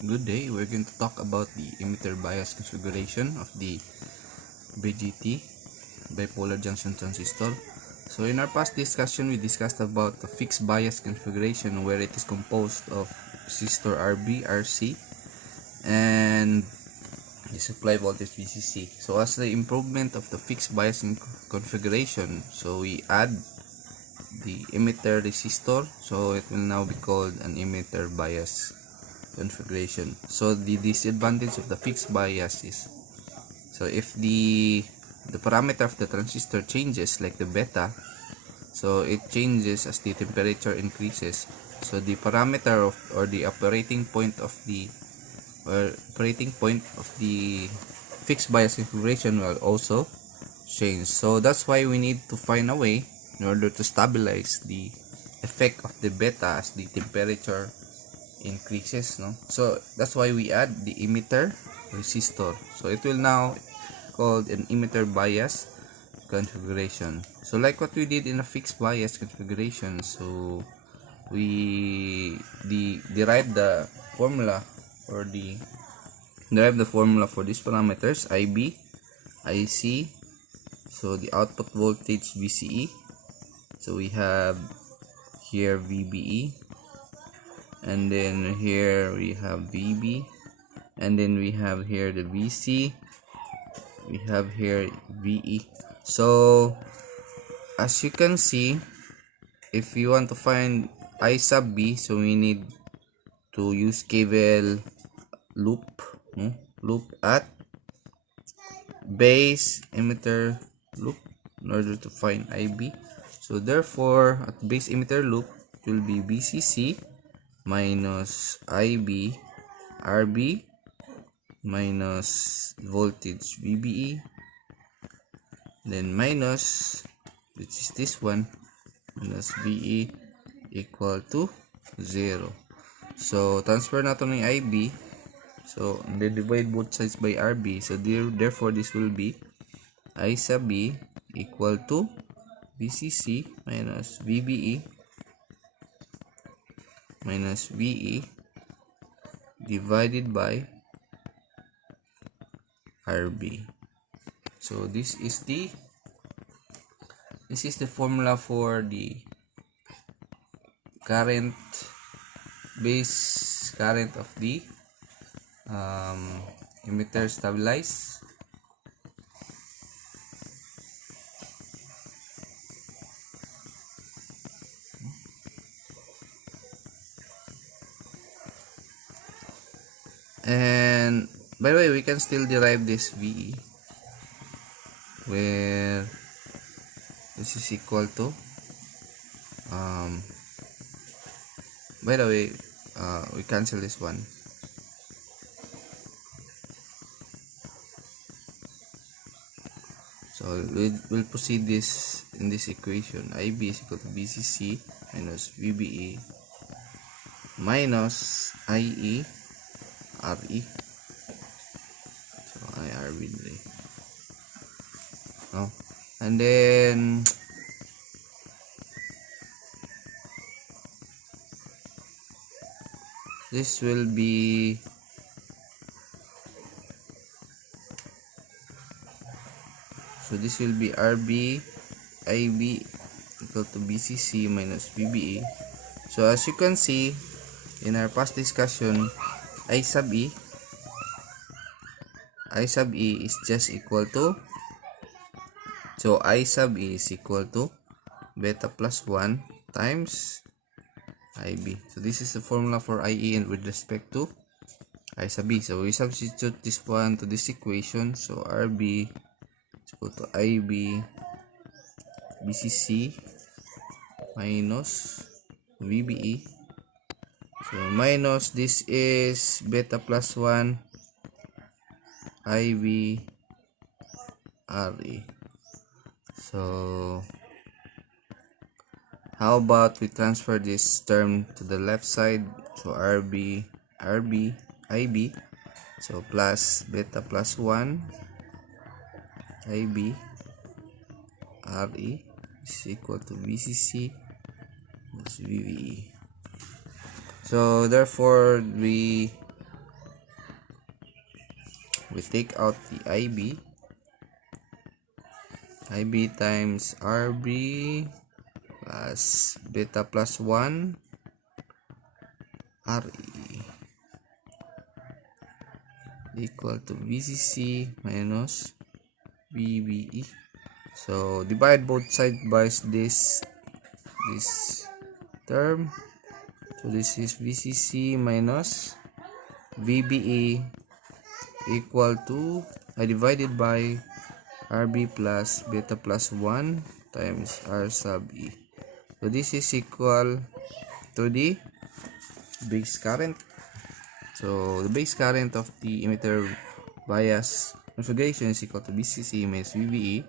Good day. We're going to talk about the emitter bias configuration of the BJT, bipolar junction transistor. So in our past discussion, we discussed about the fixed bias configuration where it is composed of resistor RB, RC, and the supply voltage VCC. So as the improvement of the fixed bias configuration, so we add the emitter resistor, so it will now be called an emitter bias configuration. So the disadvantage of the fixed bias is, so if the parameter of the transistor changes, like the beta, so it changes as the temperature increases, so the parameter of, or the operating point of the fixed bias configuration will also change. So that's why we need to find a way in order to stabilize the effect of the beta as the temperature increases, no? So that's why we add the emitter resistor. So it will now called an emitter bias configuration. So like what we did in a fixed bias configuration, so we derive the formula for these parameters: IB, IC, so the output voltage VCE, so we have here VBE, and then here we have VB, and then we have here the VC, we have here VE. So as you can see, if you want to find I sub B, so we need to use KVL loop at base emitter loop in order to find IB. So therefore, at base emitter loop, it will be BCC minus IB RB minus voltage VBE, then minus, which is this one, minus VE equal to 0. So transfer natin ng IB, so they divide both sides by RB, so therefore this will be I sub B equal to VCC minus VBE minus VE divided by RB. So this is the formula for the base current of the emitter stabilized. And by the way, we can still derive this VE, where this is equal to by the way, we cancel this one. So we'll proceed this in this equation. IB is equal to BCC minus VBE minus IE RE. So IRB there. No? And then this will be RB IB equal to BCC minus VBE. So as you can see in our past discussion, I sub E is just equal to, so I sub E is equal to beta plus 1 times IB. So this is the formula for IE and with respect to I sub B. So we substitute this one to this equation. So RB is equal to IB BCC minus VBE. So minus, this is beta plus 1 IB RE. So how about we transfer this term to the left side? So RB IB, so plus beta plus 1 IB RE is equal to VCC plus VBE. So therefore we we take out the IB times RB plus beta plus 1 RE equal to VCC minus VBE. So divide both sides by this term. So this is VCC minus VBE equal to divided by RB plus beta plus 1 times R sub E. So this is equal to the base current. So the base current of the emitter bias configuration is equal to VCC minus VBE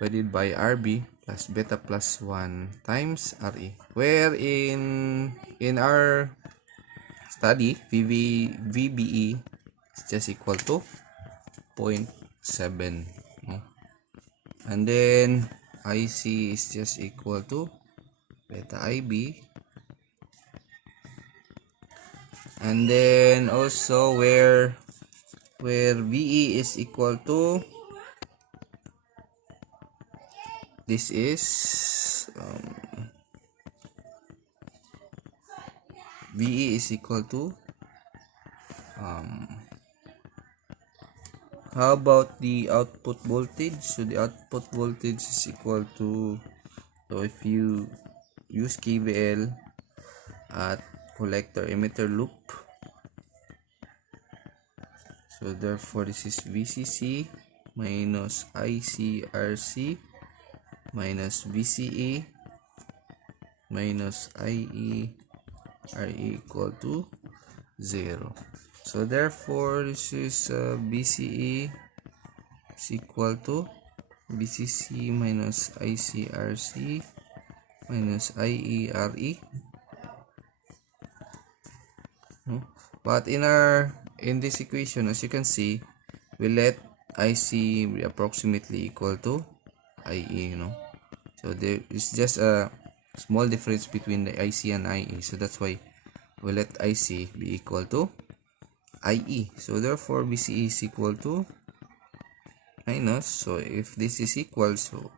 divided by RB plus beta plus 1 times RE. Where in our study, VBE is just equal to 0.7. And then IC is just equal to beta IB. And then also where VE is equal to, this is VE is equal to how about the output voltage? So the output voltage is equal to, so if you use KVL at collector emitter loop, so therefore this is VCC minus ICRC minus VCE minus IE RE equal to 0. So therefore this is BCE is equal to VCC minus ICRC minus IERE. But in this equation, as you can see, we let IC be approximately equal to IE, so there is just a small difference between the IC and IE, so that's why we let IC be equal to IE. So therefore BCE is equal to minus, so if this is equal, so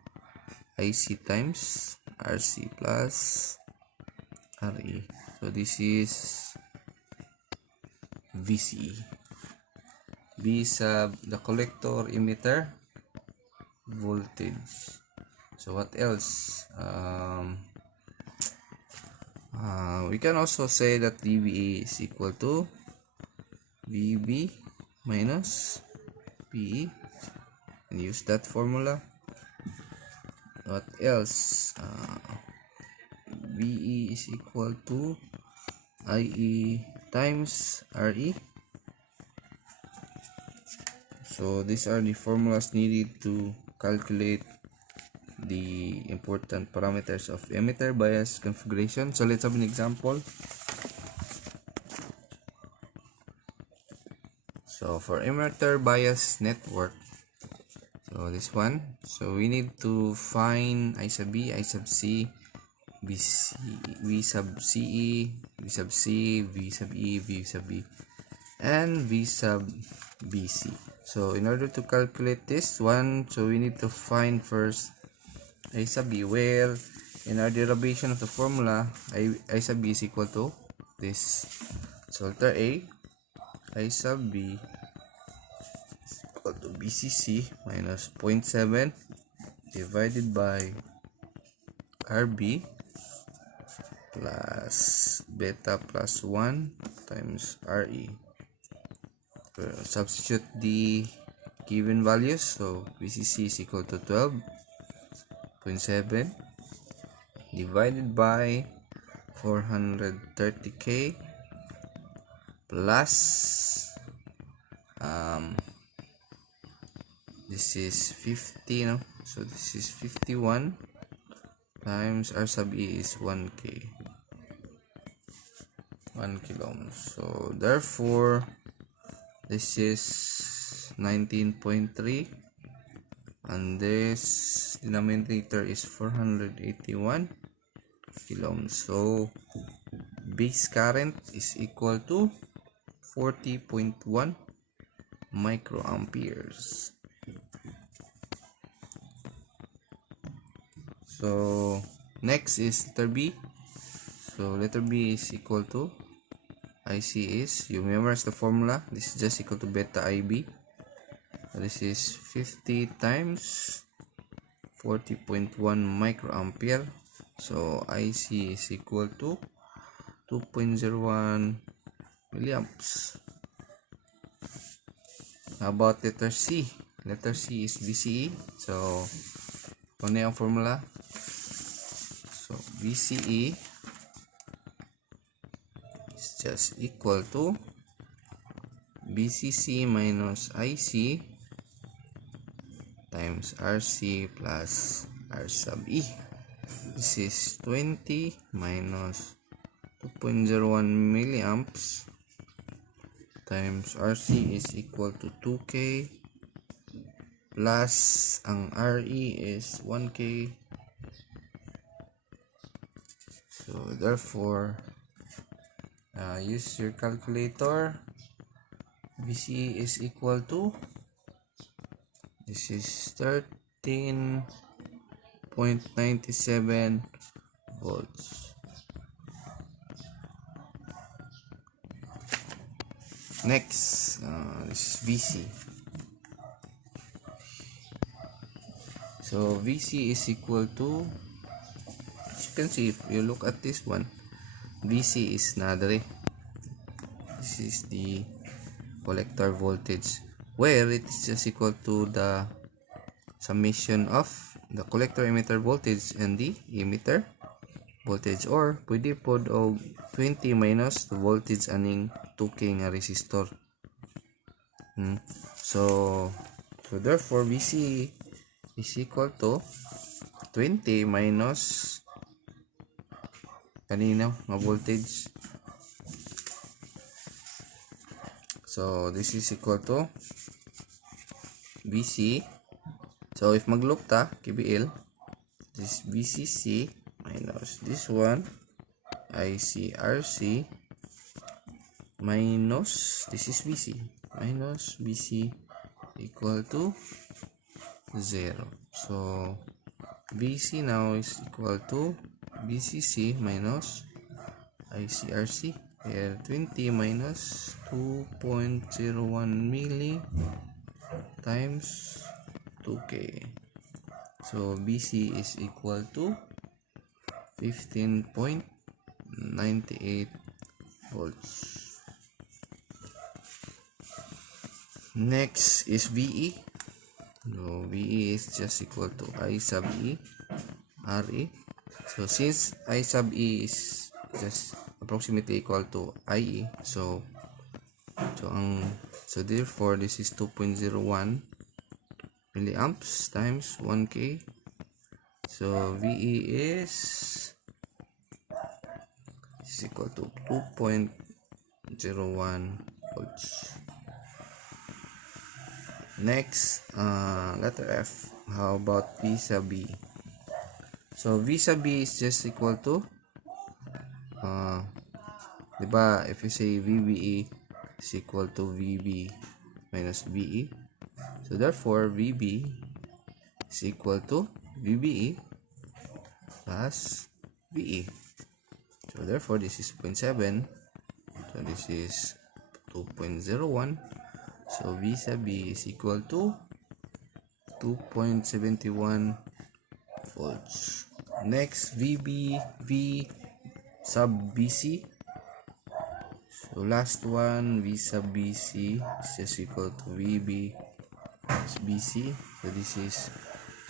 IC times RC plus RE. So this is VCE. B sub the collector emitter voltage. So what else? We can also say that VBE is equal to VB minus PE, and use that formula. What else? VE is equal to IE times RE. So these are the formulas needed to calculate the important parameters of emitter bias configuration. So let's have an example. So for emitter bias network, so this one, so we need to find I sub B, I sub C, V sub CE, V sub C, V sub E, V sub B, and V sub BC. So in order to calculate this one, so we need to find first I sub B, where in our derivation of the formula, I sub B is equal to this. So letter A, I sub B is equal to BCC minus 0.7 divided by RB plus beta plus 1 times RE. Substitute the given values, so VCC is equal to 12.7 divided by 430k plus this is 50, so this is 51 times R sub E is 1 kilo ohms. So therefore this is 19.3 and this denominator is 481 kilo ohms. So base current is equal to 40.1 microamperes. So next is letter B. So letter B is equal to IC is, you memorize the formula, this is just equal to beta IB. This is 50 times 40.1 microampere. So IC is equal to 2.01 milliamps. How about letter C? Letter C is VCE. So ano yung formula? So VCE is just equal to BCC minus IC times RC plus R sub E. This is 20 minus 2.01 milliamps times RC is equal to 2K plus ang RE is 1K. So therefore, use your calculator. VC is equal to, this is 13.97 volts. Next, this is VC. So VC is equal to, as you can see, if you look at this one, VC is nadre. This is the collector voltage, where it is just equal to the summation of the collector emitter voltage and the emitter voltage, or pwede pod og 20 minus the voltage aning 2K nga resistor. So therefore VC is equal to 20 minus kanino nga voltage. So this is equal to VC. So if maglook ta KBL, this VCC minus this one ICRC minus this is VC minus VC equal to 0. So VC now is equal to VCC minus ICRC, where 20 minus 2.01 milli times 2K. So BC is equal to 15.98 volts. Next is VE. So VE is just equal to I sub E RE. So since I sub E is just approximately equal to IE, so therefore this is 2.01 milliamps times 1K. So VE is equal to 2.01 volts. Next, letter F. How about V sub B? So V sub B is just equal to, diba, if you say VBE is equal to VB minus VE, so therefore VB is equal to VBE plus VE. So therefore this is 0.7, so this is 2.01. So V sub B is equal to 2.71 volts. Next, V sub BC. So last one, V sub BC is just equal to VB plus BC. So this is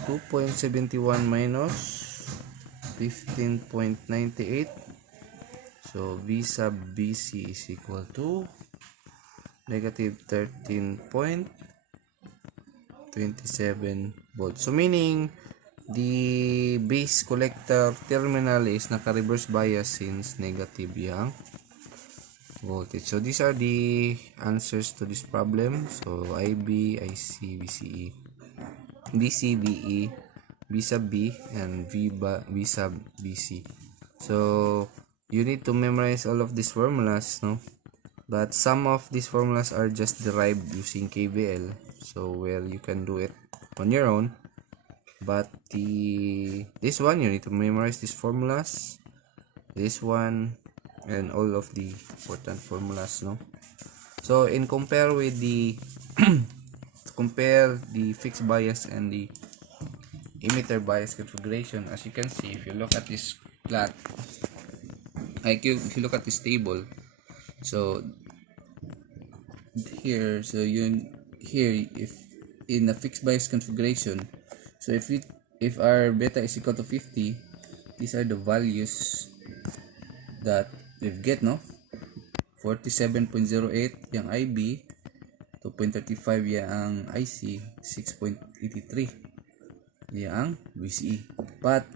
2.71 minus 15.98. So V sub BC is equal to negative 13.27 volts. So meaning the base collector terminal is naka-reverse bias since negative yung voltage. So these are the answers to this problem. So IB, IC, VCE, BC, VE, V sub B, and V sub BC. So you need to memorize all of these formulas, no? but some of these formulas are just derived using KVL, so well, you can do it on your own. But this one, you need to memorize these formulas, this one, and all of the important formulas, no? So in compare with the compare the fixed bias and the emitter bias configuration, as you can see, if you look at this plot, like if you look at this table, so here, so you here, if in the fixed bias configuration, so if our beta is equal to 50, these are the values that we've get, no? 47.08 yung IB, 2.35 yung IC, 6.83 yung VCE. But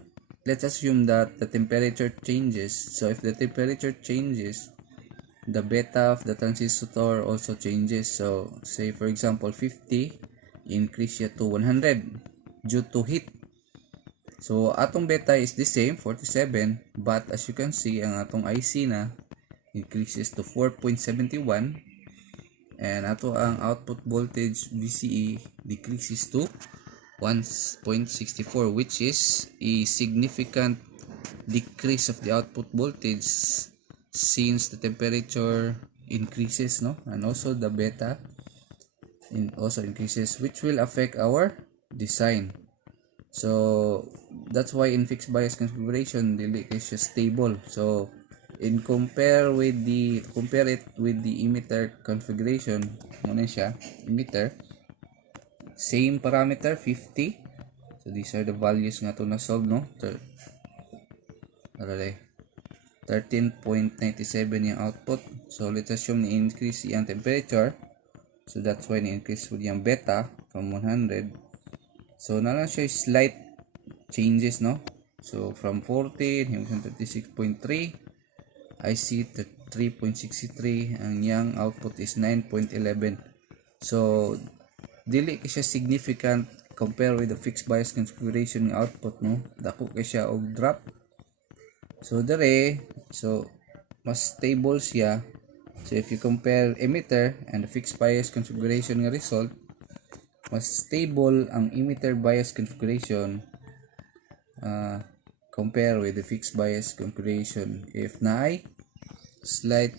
let's assume that the temperature changes. So if the temperature changes, the beta of the transistor also changes. So say for example 50, increase siya to 100 due to heat. So atong beta is the same, 47, but as you can see, ang atong IC na increases to 4.71, and ato ang output voltage VCE decreases to 1.64, which is a significant decrease of the output voltage since the temperature increases, no? And also the beta also increases, which will affect our design. So that's why in fixed bias configuration, dili is just stable. So in compare it with the emitter configuration, muna siya emitter, same parameter 50. So these are the values nga to na solve, no? 13.97 yung output. So let's assume ni increase yung temperature, so that's why ni increase with yung beta from 100. So na lang siya slight changes, no? So from 40 hinggang 36.3, IC 3.63, ang yang output is 9.11. So dili ka siya significant compare with the fixed bias configuration ng output, no? Dako ka siya og drop. So so mas stable siya. So if you compare emitter and the fixed bias configuration ng result, mas stable ang emitter bias configuration compare with the fixed bias configuration if na slight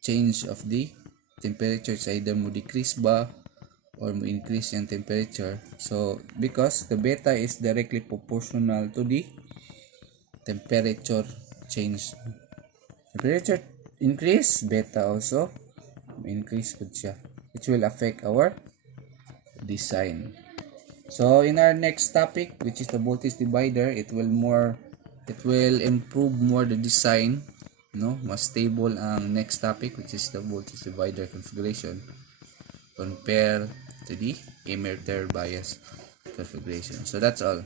change of the temperature, either mo decrease ba or mo increase yung temperature. So because the beta is directly proportional to the temperature change. Temperature increase, beta also increase po siya, which will affect our design. So in our next topic, which is the voltage divider, it will improve more the design, no? Mas stable ang next topic, which is the voltage divider configuration compared to the emitter bias configuration. So that's all.